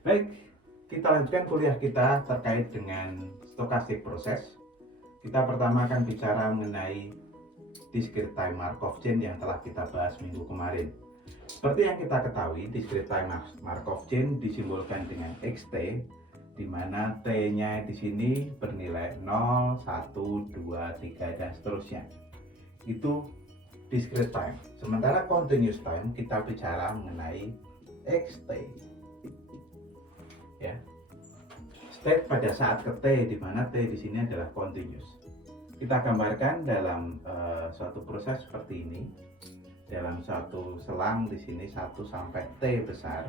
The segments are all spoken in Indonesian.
Baik, kita lanjutkan kuliah kita terkait dengan stochastic process. Kita pertama akan bicara mengenai discrete time Markov chain yang telah kita bahas minggu kemarin. Seperti yang kita ketahui, discrete time Markov chain disimbolkan dengan xt, di mana t-nya di sini bernilai 0, 1, 2, 3 dan seterusnya. Itu discrete time. Sementara continuous time kita bicara mengenai xt. Ya, state pada saat ke t, di mana t di sini adalah continuous. Kita gambarkan dalam suatu proses seperti ini. Dalam satu selang di sini 1 sampai t besar.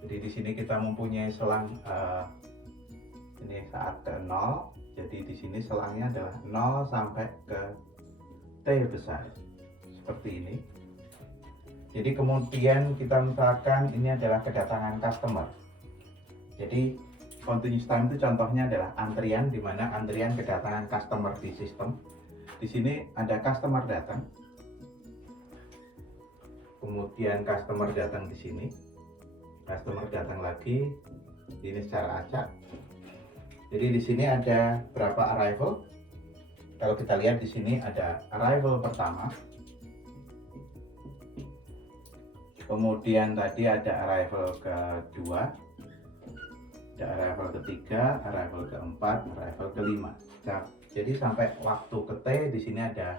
Jadi di sini kita mempunyai selang ini saat ke 0. Jadi di sini selangnya adalah 0 sampai ke t besar. Seperti ini. Jadi kemudian kita misalkan ini adalah kedatangan customer. Jadi continuous time itu contohnya adalah antrian, di mana antrian kedatangan customer di sistem. Di sini ada customer datang, kemudian customer datang di sini, customer datang lagi, ini secara acak. Jadi di sini ada berapa arrival? Kalau kita lihat di sini ada arrival pertama, kemudian tadi ada arrival kedua, ada arrival ketiga, arrival keempat, arrival kelima. Nah, jadi sampai waktu ke T di sini ada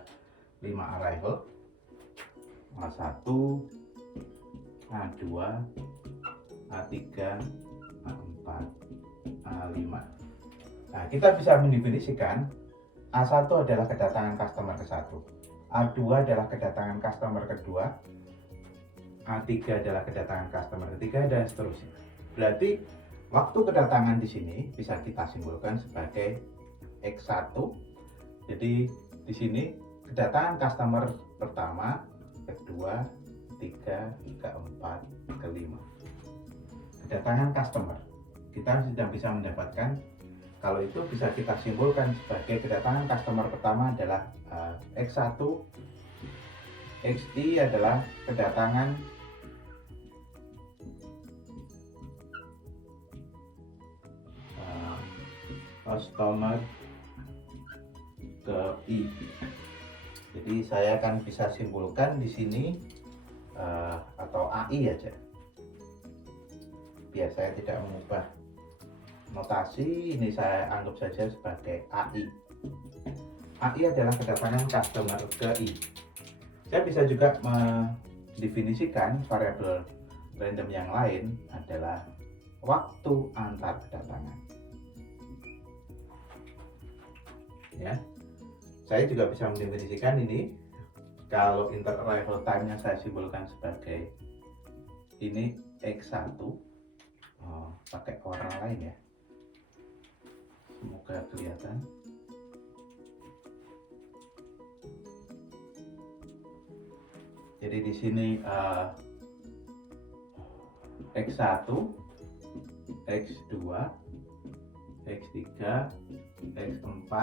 5 arrival. A1, A2, A3, A4, A5. Nah, kita bisa mendefinisikan A1 adalah kedatangan customer ke-1, A2 adalah kedatangan customer kedua, A3 adalah kedatangan customer ketiga, dan seterusnya. Berarti waktu kedatangan di sini bisa kita simpulkan sebagai X1. Jadi di sini kedatangan customer pertama, kedua, ketiga, keempat, kelima. Kedatangan customer. Kita sudah bisa mendapatkan, kalau itu bisa kita simpulkan sebagai kedatangan customer pertama adalah X1, XI adalah kedatangan customer ke I. Jadi saya akan bisa simpulkan di sini atau AI aja. Biar saya tidak mengubah notasi, ini saya anggap saja sebagai AI. AI adalah kedatangan customer ke I. Saya bisa juga mendefinisikan variabel random yang lain adalah waktu antar kedatangan. Ya, saya juga bisa mendefinisikan ini. Kalau inter arrival time-nya saya simpulkan sebagai ini X1. Pakai warna lain ya, semoga kelihatan. Jadi di sini X1, X2, X3, X4,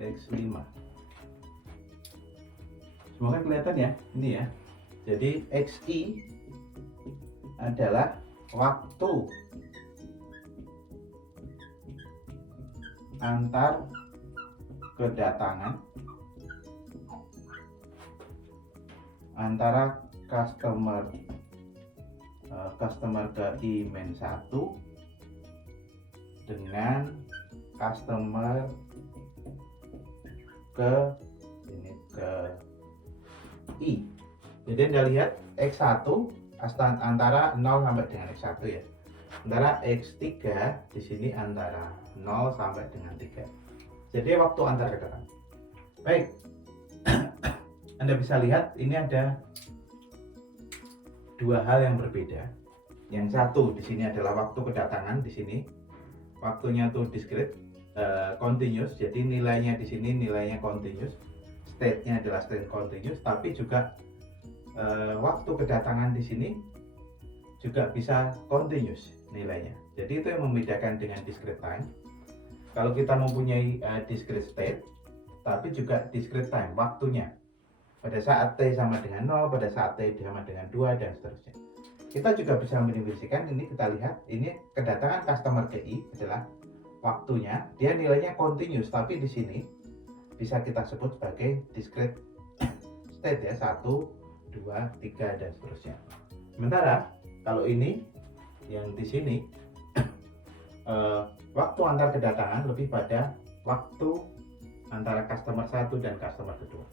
X5. Semoga kelihatan ya, ini ya. Jadi XI adalah waktu antar kedatangan antara customer ke I-1 dengan customer ke I. Jadi Anda lihat X1 antara 0 sampai dengan X1 ya. Sementara X3 di sini antara 0 sampai dengan 3. Jadi waktu antar kedatangan. Baik. Anda bisa lihat ini ada dua hal yang berbeda. Yang satu di sini adalah waktu kedatangan, di sini waktunya tuh discrete, continuous. Jadi nilainya di sini nilainya continuous. State-nya adalah state continuous, tapi juga waktu kedatangan di sini juga bisa continuous nilainya. Jadi itu yang membedakan dengan discrete time. Kalau kita mempunyai discrete state, tapi juga discrete time, waktunya. Pada saat T sama dengan 0, pada saat T sama dengan 2, dan seterusnya. Kita juga bisa mendefinisikan, ini kita lihat, ini kedatangan customer GI adalah waktunya, dia nilainya continuous, tapi di sini bisa kita sebut sebagai discrete state ya, 1, 2, 3 dan seterusnya. Sementara kalau ini yang di sini waktu antar kedatangan lebih pada waktu antara customer 1 dan customer kedua.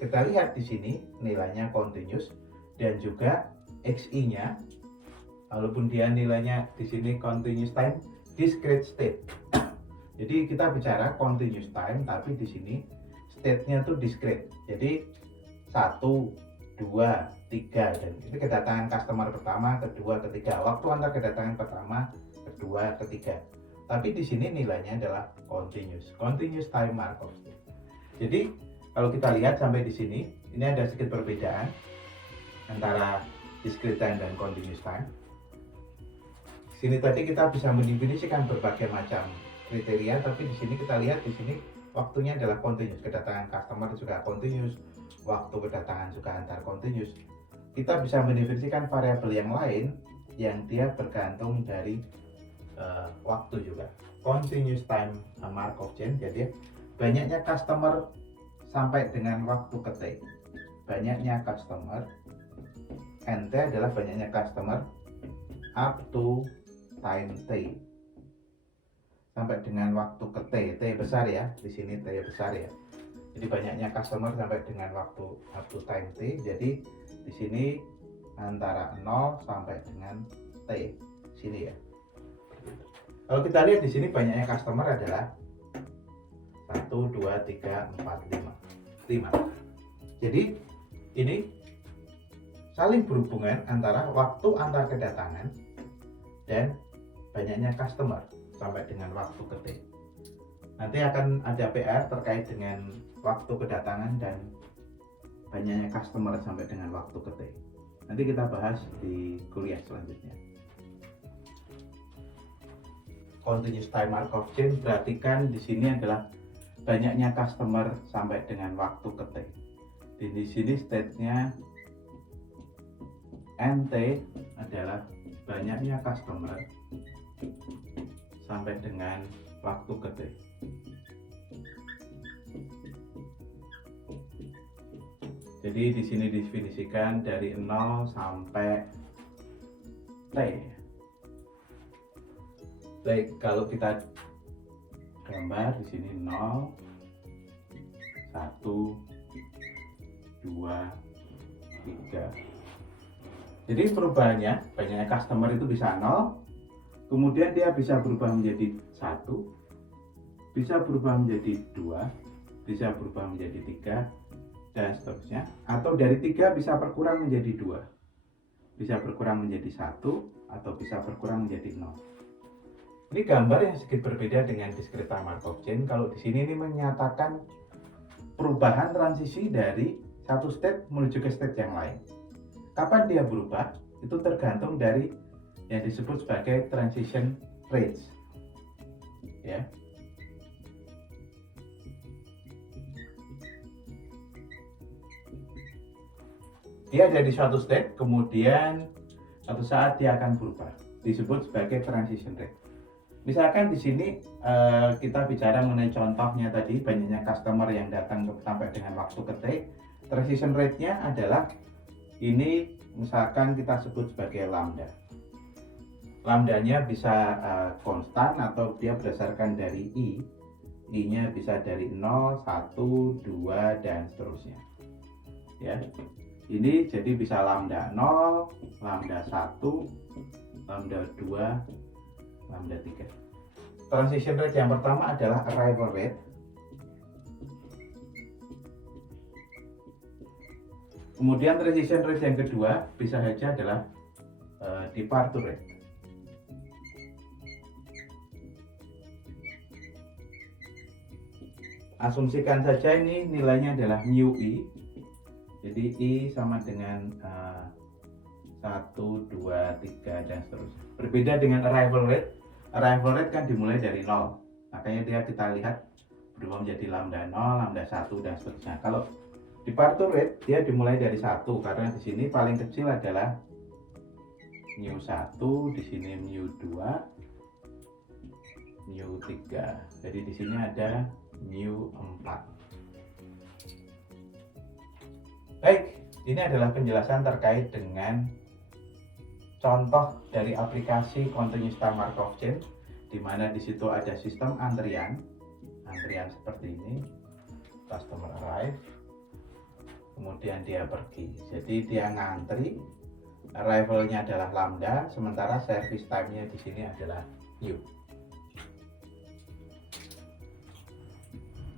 Kita lihat di sini nilainya continuous dan juga XI-nya, walaupun dia nilainya di sini continuous time, discrete state. Jadi kita bicara continuous time, tapi di sini state-nya tuh discrete. Jadi 1, 2, 3 dan ini kedatangan customer pertama, kedua, ketiga. Waktu antar kedatangan pertama, kedua, ketiga. Tapi di sini nilainya adalah continuous time Markov state. Jadi kalau kita lihat sampai di sini, ini ada sedikit perbedaan antara discrete time dan continuous time. Sini tadi kita bisa mendefinisikan berbagai macam kriteria, tapi di sini kita lihat di sini waktunya adalah continuous, kedatangan customer juga continuous, waktu kedatangan juga antar continuous. Kita bisa mendefinisikan variabel yang lain yang dia bergantung dari waktu juga, continuous time Markov chain. Jadi banyaknya customer sampai dengan waktu ke T, banyaknya customer, NT adalah banyaknya customer up to time T sampai dengan waktu ke T besar ya, di sini T besar ya. Jadi banyaknya customer sampai dengan waktu up to time T. Jadi di sini antara 0 sampai dengan T sini ya. Kalau kita lihat di sini banyaknya customer adalah 1, 2, 3, 4, 5. Jadi ini saling berhubungan antara waktu antar kedatangan dan banyaknya customer sampai dengan waktu ke T. Nanti akan ada PR terkait dengan waktu kedatangan dan banyaknya customer sampai dengan waktu ke T. Nanti kita bahas di kuliah selanjutnya. Continuous time Markov chain, perhatikan di sini adalah banyaknya customer sampai dengan waktu ke T. Di sini state-nya NT adalah banyaknya customer sampai dengan waktu ke T. Jadi di sini didefinisikan dari 0 sampai T. Baik, kalau kita gambar di sini 0, 1, 2, 3. Jadi perubahannya, banyaknya customer itu bisa 0, kemudian dia bisa berubah menjadi 1, bisa berubah menjadi 2, bisa berubah menjadi 3, dan seterusnya. Atau dari 3 bisa berkurang menjadi 2, bisa berkurang menjadi 1, atau bisa berkurang menjadi 0. Ini gambar yang sedikit berbeda dengan discrete time Markov chain. Kalau di sini ini menyatakan perubahan transisi dari satu state menuju ke state yang lain. Kapan dia berubah? Itu tergantung dari yang disebut sebagai transition rates. Ya. Dia dari suatu state, kemudian suatu saat dia akan berubah. Disebut sebagai transition rate. Misalkan di sini kita bicara mengenai contohnya tadi, banyaknya customer yang datang sampai dengan waktu ke T. Transition rate-nya adalah ini, misalkan kita sebut sebagai lambda. Lambdanya bisa konstan atau dia berdasarkan dari I. I-nya bisa dari 0, 1, 2 dan seterusnya. Ya. Ini jadi bisa lambda 0, lambda 1, lambda 2, lambda 3. Transition rate yang pertama adalah arrival rate. Kemudian transition rate yang kedua bisa saja adalah departure rate. Asumsikan saja ini nilainya adalah mu I. Jadi I sama dengan 1, 2, 3 dan seterusnya. Berbeda dengan arrival rate. Arrival rate kan dimulai dari 0. Makanya dia kita lihat berubah menjadi lambda 0, lambda 1 dan seterusnya. Kalau departure rate dia dimulai dari 1 karena di sini paling kecil adalah mu1, di sini mu2, mu3. Jadi di sini ada mu4. Baik, ini adalah penjelasan terkait dengan contoh dari aplikasi Continuous Time Markov Chain, di mana di situ ada sistem antrian seperti ini. Customer arrive, kemudian dia pergi. Jadi dia ngantri, arrivalnya adalah lambda, sementara service time-nya di sini adalah u.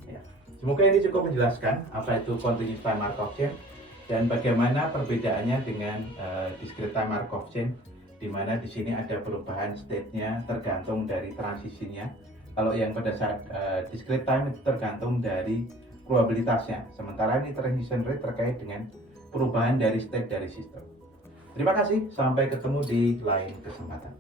Ya. Semoga ini cukup menjelaskan apa itu Continuous Time Markov Chain dan bagaimana perbedaannya dengan Discrete Time Markov Chain, di mana di sini ada perubahan state-nya tergantung dari transisinya. Kalau yang pada saat Discrete Time itu tergantung dari probabilitasnya, sementara ini transition rate terkait dengan perubahan dari state dari sistem. Terima kasih, sampai ketemu di lain kesempatan.